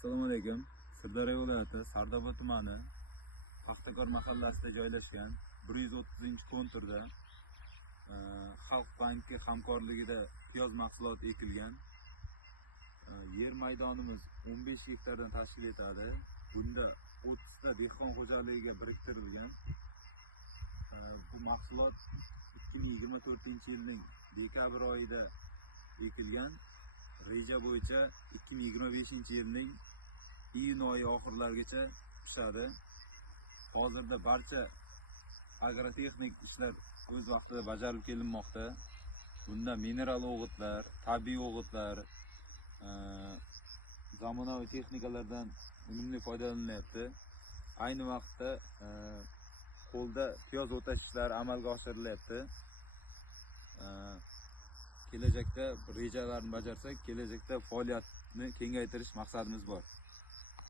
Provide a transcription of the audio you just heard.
Assalomu alaykum. Sirdaryo viloyati Sardoba tumani Paxtakor mahallasida joylashgan 130-konturda Xalq banki hamkorligida piyoz mahsuloti ekilgan. Yer maydonimiz 15 gektardan tashkil etadi. Bunda 30 ta dehqon xo'jaligiga biriktirilgan. Bu mahsulot 2024-yilning dekabr oyida ekilgan. Reja bo'yicha 2025-yilning iyun oyi oxirlarigacha pishadi. Hozirda barcha agrotexnik ishlar o'z vaqtida bajarib kelinmoqda. Bunda mineral o'g'itlar, tabiiy o'g'itlar, zamonaviy texnikalardan unumli foydalanilyapti. Ayni vaqtda qo'lda piyoz o'tash ishlari amalga oshirilyapti. Kelajakda rejalarni bajarsak, kelajakda faoliyatni kengaytirish maqsadimiz bor.